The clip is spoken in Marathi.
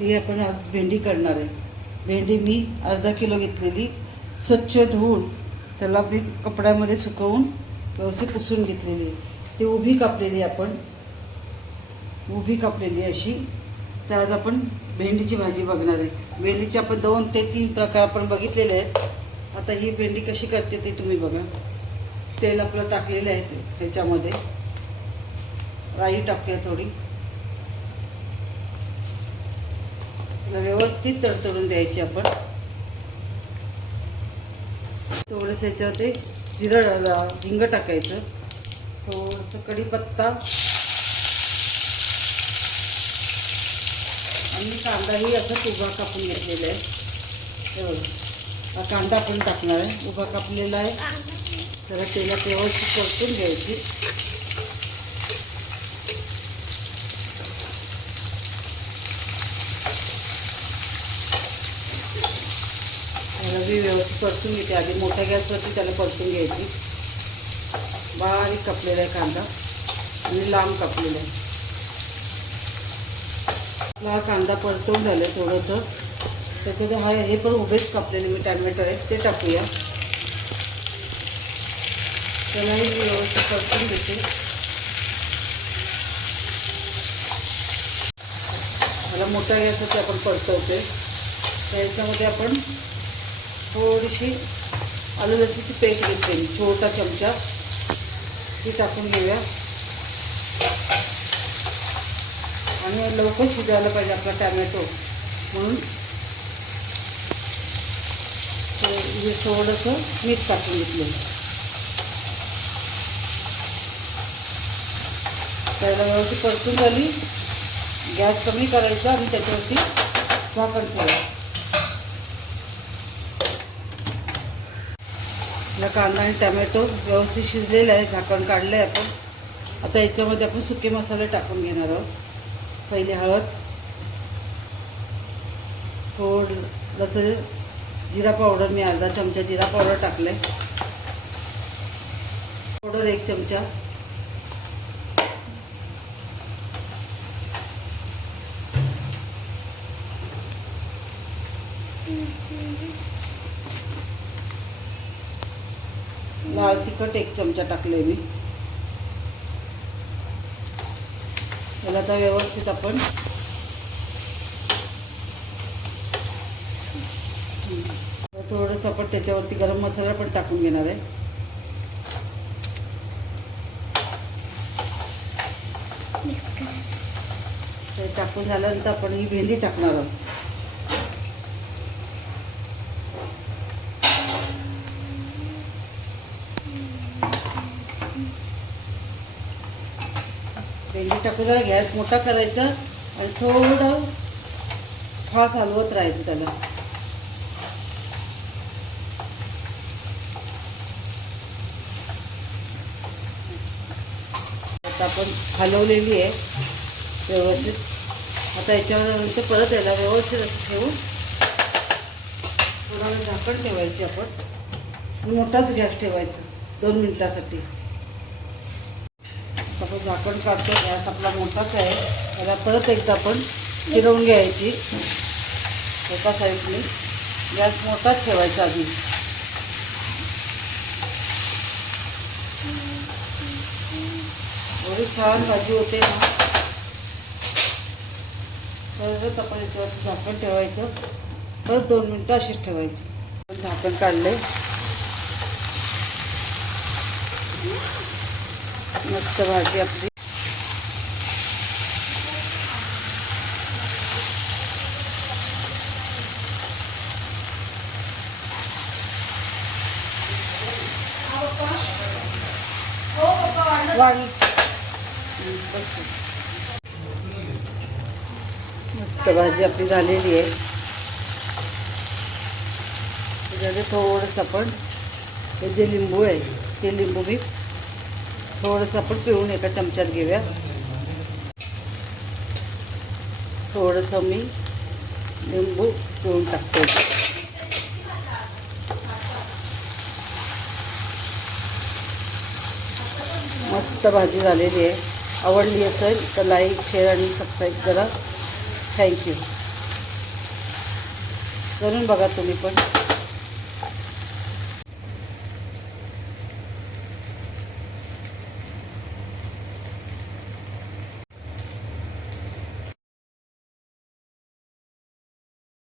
ही आपण आज भेंडी करणार आहे. भेंडी मी अर्धा किलो घेतलेली. स्वच्छ धुवून त्याला मी कपड्यामध्ये सुकवून व्यवस्थित पुसून घेतलेली आहे. ती उभी कापलेली आपण. उभी कापलेली अशी. तर आज आपण भेंडीची भाजी बघणार आहे. भेंडीचे आपण दोन ते तीन प्रकार आपण बघितलेले आहेत. आता ही भेंडी कशी करते ते तुम्ही बघा. तेल आपलं टाकलेलं आहे ते ह्याच्यामध्ये. राई टाकूया थोडी त्याला व्यवस्थित तडतडून द्यायची आपण. थोडंसं ह्याच्यामध्ये जिरं हिंग टाकायचं. थोडंसं कढीपत्ता. आणि कांदाही असं उभा कापून घेतलेला आहे. हे हा कांदा आपण टाकणार आहे. उभा कापलेला आहे. तर तेलात व्यवस्थित परतून घ्यायची. रवी व्यवस्थित परतून घेते. आधी मोठ्या गॅसवरती त्याला परतून घ्यायची. बारीक कापलेला आहे कांदा आणि लांब कापलेला आहे. हा कांदा परतवून झालं आहे थोडंसं. त्याच्यात हा हे पण उभेच कापलेले मी टॅमॅटो आहे ते टाकूया. त्यालाही मी व्यवस्थित परतून घेते. मला मोठ्या गॅसवरती आपण परतवते त्याच्यामध्ये आपण थोडीशी आलू लसूणची पेस्ट मी छोटा चमचा. ती टाकून घेऊया. आणि लवकर शिजायला पाहिजे आपला टॅमॅटो म्हणून. ते हे थोडंसं मीठ टाकून घेतलं त्याला व्यवस्थित परतून झाली. गॅस कमी करायचा आणि त्याच्यावरती झाकण ठेवायचं. आपला कांदा आणि टमॅटो व्यवस्थित शिजलेला आहे झाकण काढलं आहे आपण. आता याच्यामध्ये आपण सुके मसाले टाकून घेणार आहोत. पहिले हळद थोडंसं जिरा पावडर मी अर्धा चमचा जिरा पावडर टाकलं आहे पावडर एक चमचा. लाल तिखट एक चमचा टाकले मी. त्याला आता व्यवस्थित आपण थोडंसं आपण त्याच्यावरती गरम मसाला पण टाकून घेणार आहे. ते टाकून झाल्यानंतर आपण ही भेंडी टाकणार आहोत. भेंडी टाकून जरा गॅस मोठा करायचा आणि थोडं फास हलवत राहायचं त्याला. आता आपण हलवलेली आहे व्यवस्थित. आता याच्यानंतर परत यायला व्यवस्थित असं ठेवून थोडा वेळ झाकण ठेवायची आपण. मोठाच गॅस ठेवायचा दोन मिनटासाठी. आपण झाकण काढतो गॅस आपला मोठाच आहे. त्याला परत एकदा आपण फिरवून घ्यायची. एका साईडने. गॅस मोठाच ठेवायचा आधी. एवढी छान भाजी होते ना. परत आपण याच्यावरती झाकण ठेवायचं. परत दोन मिनटं अशीच ठेवायची. झाकण काढले मस्त भाजी आपली. मस्त भाजी आपली झालेली आहे. त्याच्यामध्ये थोडंसं आपण हे जे लिंबू आहे ते लिंबू मी थोडंसं आपण पिळून एका चमच्यात घेऊया थोडंसं मी लिंबू पिळून टाकतो. मस्त भाजी झालेली आहे. आवडली असेल तर लाईक शेअर आणि सबस्क्राईब करा. थँक्यू करून बघा तुम्ही पण.